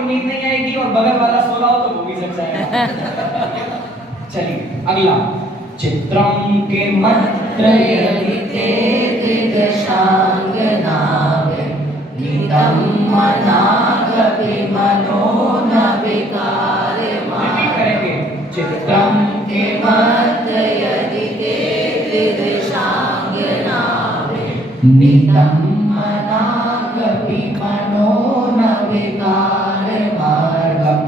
आपको नींद नहीं आएगी और बगल वाला सो रहा हो तो वो भी जग जाएगा। चलिए अगला, चित्रम के मंत्र यदि ते दिदशांगनावे नितम मनागपि मनो न विकारमार्गम। करेंगे, चित्रम के मंत्र यदि ते दिदशांगनावे नितम मनागपि मनो न विकारमार्गम।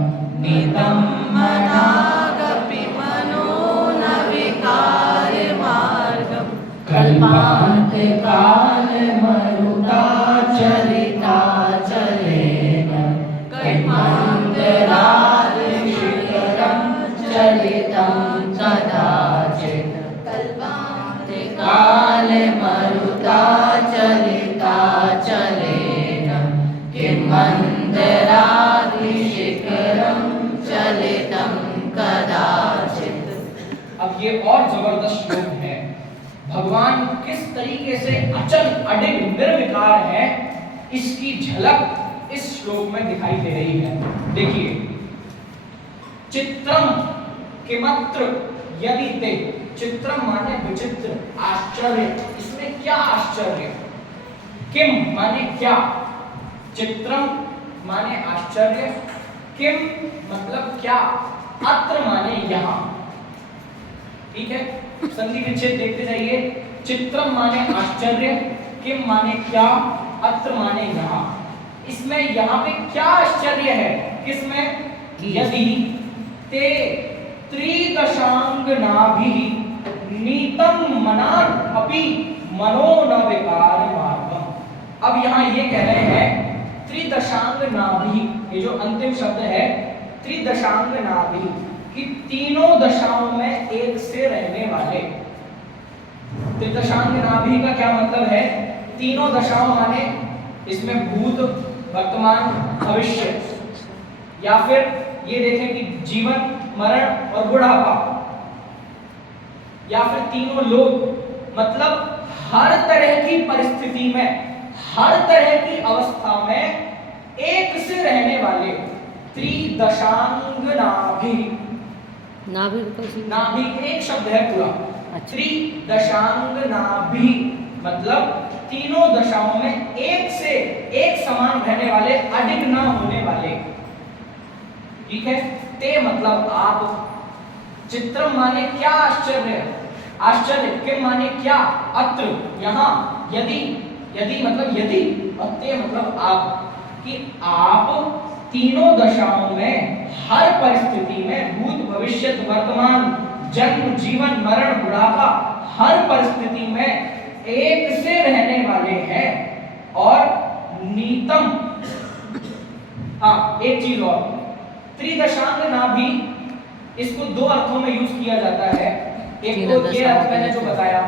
नितम मनागपि मनो न विकारमार्गम। कल्पांत काल मरुता चलिता चलेन कल्पांतराल शिखरम चलितं कदाचित्। कल्पांत काल मरुता चलिता चलेन किमंतरादि शिखरम चलितं कदाचित्। अब ये और जबरदस्त श्लोक है। भगवान किस तरीके से अचल अडिग निर्विकार है, इसकी झलक इस श्लोक में दिखाई दे रही है। देखिए, चित्रम किमत्र यदि ते, चित्रम माने विचित्र, आश्चर्य, इसमें क्या आश्चर्य। किम माने क्या, चित्रम माने आश्चर्य, किम मतलब क्या, अत्र माने यहाँ। ठीक है, संधि विच्छेद देखते जाइए। चित्रम माने आश्चर्य, किम माने क्या, अत्र माने यहाँ। इसमें यहाँ पे क्या आश्चर्य है, किसमें, यदि ते त्रिदशांगनाभिः नीतम मनान अपि मनो न विकारमार्गम। अब यहाँ ये कह रहे हैं त्रिदशांगनाभिः, ये जो अंतिम शब्द है त्रिदशांगनाभिः, कि तीनों दशाओं में एक से रहने वाले। त्रिदशांगनाभिः का क्या मतलब है, तीनों दशाओं माने इसमें भूत, वर्तमान, भविष्य, या फिर ये देखें कि जीवन, मरण और बुढ़ापा, या फिर तीनों लोग, मतलब हर तरह की परिस्थिति में, हर तरह की अवस्था में एक से रहने वाले त्रिदशांगनाभिः। नाभि एक शब्द है पूरा। त्रिदशांगनाभिः मतलब तीनों दशाओं में एक से एक समान रहने वाले, अडिग ना होने वाले। ठीक है, ते मतलब आप, चित्रम माने क्या आश्चर्य, आश्चर्य, किम माने क्या, अत्र यहाँ, यदि, यदि मतलब यदि, और ते मतलब आप, कि आप तीनों दशाओं में, हर परिस्थिति में, भूत, भविष्य, वर्तमान, जन्म, जीवन, मरण, बुढ़ापा, हर परिस्थिति में एक से रहने वाले हैं। और नीतम, हाँ एक चीज और, त्रिदशांगनाभि, इसको दो अर्थों में यूज किया जाता है। एक तो ये अर्थ मैंने जो बताया,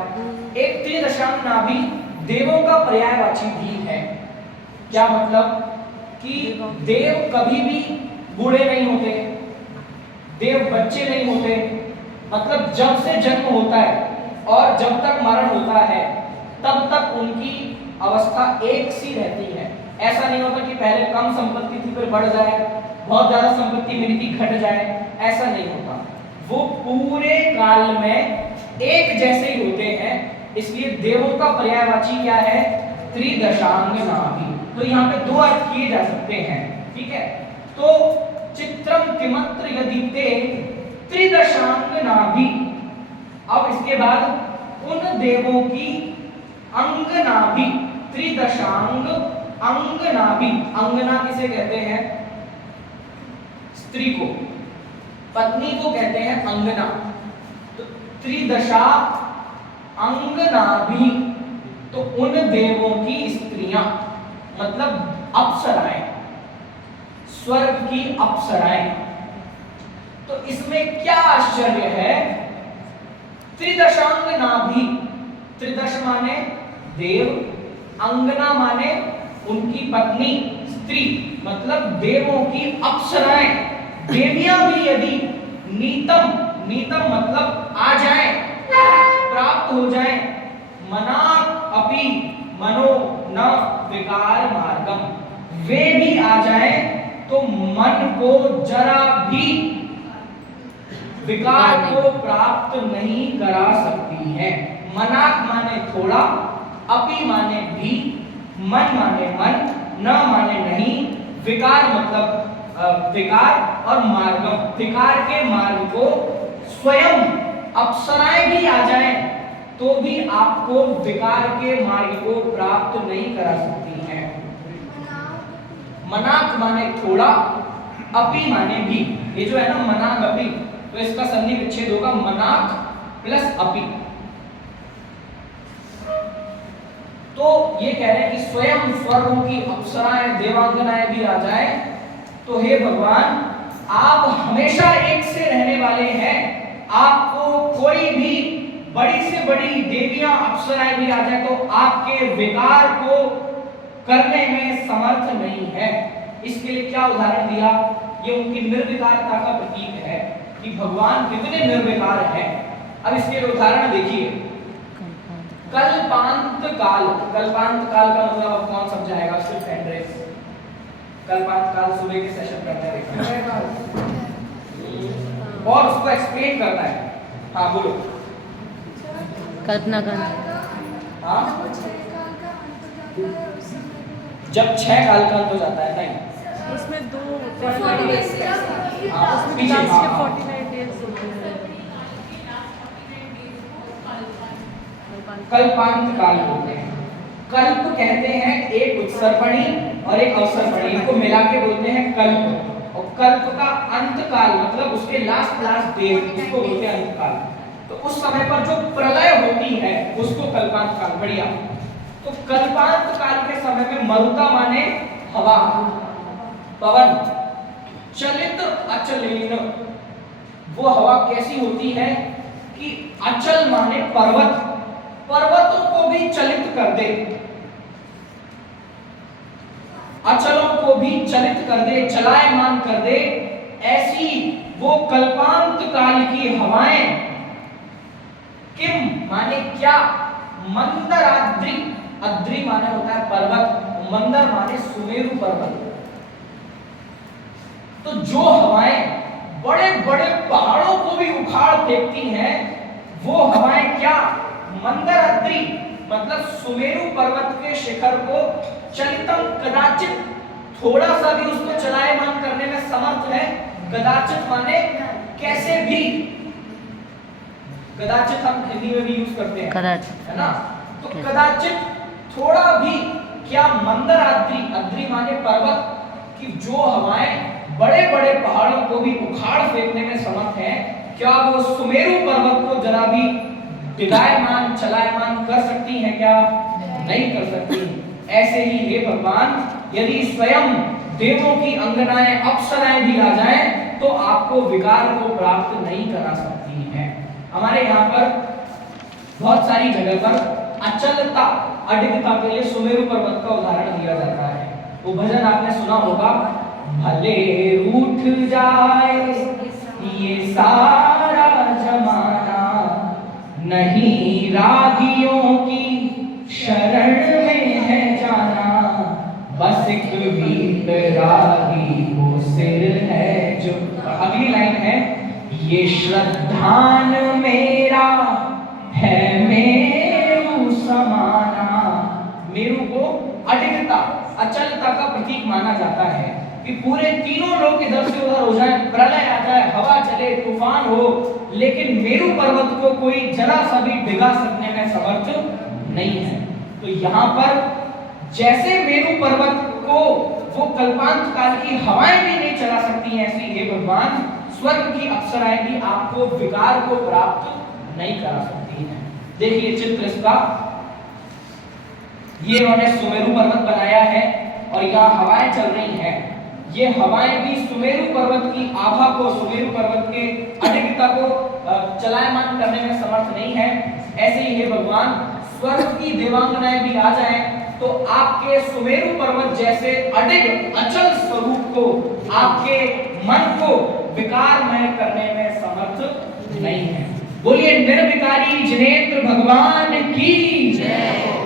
एक त्रिदशांगनाभि देवों का पर्यायवाची भी है। क्या मतलब, कि देव कभी भी बूढ़े नहीं होते, देव बच्चे नहीं होते, मतलब जब से जन्म होता है और जब तक मरण होता है तब तक उनकी अवस्था एक सी रहती है। ऐसा नहीं होता कि पहले कम संपत्ति थी फिर बढ़ जाए, बहुत ज्यादा संपत्ति मिली थी घट जाए, ऐसा नहीं होता। वो पूरे काल में एक जैसे ही होते हैं। इसलिए देवों का पर्यायवाची क्या है, त्रिदशांगनाभि। तो यहाँ पे दो अर्थ किए जा सकते हैं। ठीक है, तो चित्रम किमत्र यदि ते त्रिदशांगनाभि। अब इसके बाद उन देवों की अंगनाभि, त्रिदशांग अंगनाभि। अंगना किसे कहते हैं, स्त्री को, पत्नी को कहते हैं अंगना। तो त्रिदशा अंगनाभि, तो उन देवों की स्त्रियां, मतलब अप्सराएं, स्वर्ग की अप्सराएं। तो इसमें क्या आश्चर्य है, त्रिदशांगनाभि, त्रिदश माने देव, अंगना माने उनकी पत्नी, स्त्री, मतलब देवों की अप्सराएं, देवियां भी यदि नीतम, नीतम मतलब आ जाए, प्राप्त हो जाए, मनात अपि मनो न विकार मार्गम, वे भी आ जाए तो मन को जरा भी विकार को प्राप्त नहीं करा सकती है। मनाक माने थोड़ा, अपि माने भी, मन माने मन, न माने नहीं, विकार मतलब विकार और मार्गम, विकार के मार्ग को स्वयं अप्सराएं भी आ जाएं तो भी आपको विकार के मार्ग को प्राप्त नहीं करा सकती हैं। मनाक माने थोड़ा, अपि माने भी। ये जो है ना मनाक अपि, तो इसका संधि विच्छेद होगा मनाक प्लस अपि। तो ये कह रहे हैं कि स्वयं स्वर्ग की अप्सराएं देवांगनाएं भी आ जाए तो हे भगवान आप हमेशा एक से रहने वाले हैं, आपको कोई भी बड़ी से बड़ी देवियां अप्सराएं भी आ जाए तो आपके विकार को करने में समर्थ नहीं है। इसके लिए क्या उदाहरण दिया? ये उनकी निर्विकारता का प्रतीक है कि भगवान कितने निर्विकार हैं। अब इसके उदाहरण देखिए, कल्पांत काल। कल्पांत काल का मतलब अब कौन समझाएगा? सिर्फ एड्रेस। कल्पांत काल सुबह के सेशन करते हैं और उसको एक्सप्लेन करता है। हाँ बोलो। कल्पना करना। हाँ जब 6 काल का अंत हो जाता है। नहीं उसमें 2 पीछे 49 डेज होते हैं। कल्पांत काल होते हैं। कल्प कहते हैं एक उत्सर्पणी और एक अवसर्पणी, इनको मिला के बोलते हैं कल्प। और कल्प का अंत काल मतलब उसके लास्ट डेज, उसको बोलते हैं अंत काल। तो उस समय पर जो प्रलय होती है उसको कल्पांत काल। बढ़िया। तो कल्पांत काल के समय में मरुता माने हवा, पवन, चलित अचलीन। वो हवा कैसी होती है कि अचल माने पर्वत, पर्वतों को भी चलित कर दे, अचलों को भी चलित कर दे, चलायमान कर दे। ऐसी वो कल्पांत काल की हवाएं किम माने क्या, मंदराद्रि, अद्रि माने होता है पर्वत, मंदर माने सुमेरु पर्वत। तो जो हवाएं बड़े बड़े पहाड़ों को भी उखाड़ फेंकती हैं वो हवाएं क्या, मंदराद्रि मतलब सुमेरु पर्वत के शिखर को चलितम कदाचित, थोड़ा सा भी उसको चलायमान करने में समर्थ है। कदाचित माने कैसे भी, कदाचित हम हिंदी में भी यूज करते हैं, कदाचित, है ना। तो कदाचित थोड़ा भी क्या, मंदराद्रि, अद्रि माने पर्वत, कि जो हवाएं बड़े बड़े पहाड़ों को भी उखाड़ फेंकने में समर्थ हैं, क्या वो सुमेरु पर्वत को जरा भी विदायमान चलायमान कर सकती हैं? क्या नहीं कर सकती। ऐसे ही हे भगवान यदि स्वयं देवों की अंगनाएं अप्सराएं भी आ जाएं तो आपको विकार को प्राप्त नहीं करा सकती हैं। हमारे यहाँ पर बहुत सारी जगह पर अचलता, अडिगता के लिए सुमेरु पर्वत का उदाहरण दिया जाता है। वो भजन आपने सुना होगा, भले रूठ जाए ये सारा जमाना, नहीं रागियों की शरण में है जाना, बस एक गीत रागी को सिर है जो। अगली लाइन है, ये श्रद्धान मेरा है मेरु समाना। मेरु को अडिगता, अचलता का प्रतीक माना जाता है कि पूरे तीनों लोग इधर से उधर हो जाए, प्रलय आ जाए, हवा चले, तूफान हो, लेकिन मेरु पर्वत को कोई जरा सा भी भिगा सकने में समर्थ नहीं है। तो यहाँ पर जैसे मेरु पर्वत को वो कल्पांत काल की हवाएं भी नहीं चला सकती हैं, ऐसे हे भगवान स्वर्ग की अप्सराएं भी आपको विकार को प्राप्त नहीं करा सकती हैं। देखिए चित्र इसका, ये उन्होंने सुमेरु पर्वत बनाया है और यहाँ हवाएं चल रही हैं। ये हवाएं भी सुमेरु पर्वत की आभा को, सुमेरु पर्वत के अडिगता को चलायमान करने में समर्थ नहीं है। ऐसे ही हे भगवान स्वर्ग की देवांगनाएं भी आ जाएं तो आपके सुमेरु पर्वत जैसे अडिग अचल स्वरूप को, आपके मन को विकारमय करने में समर्थ नहीं है। बोलिए निर्विकारी जिनेंद्र भगवान की जय।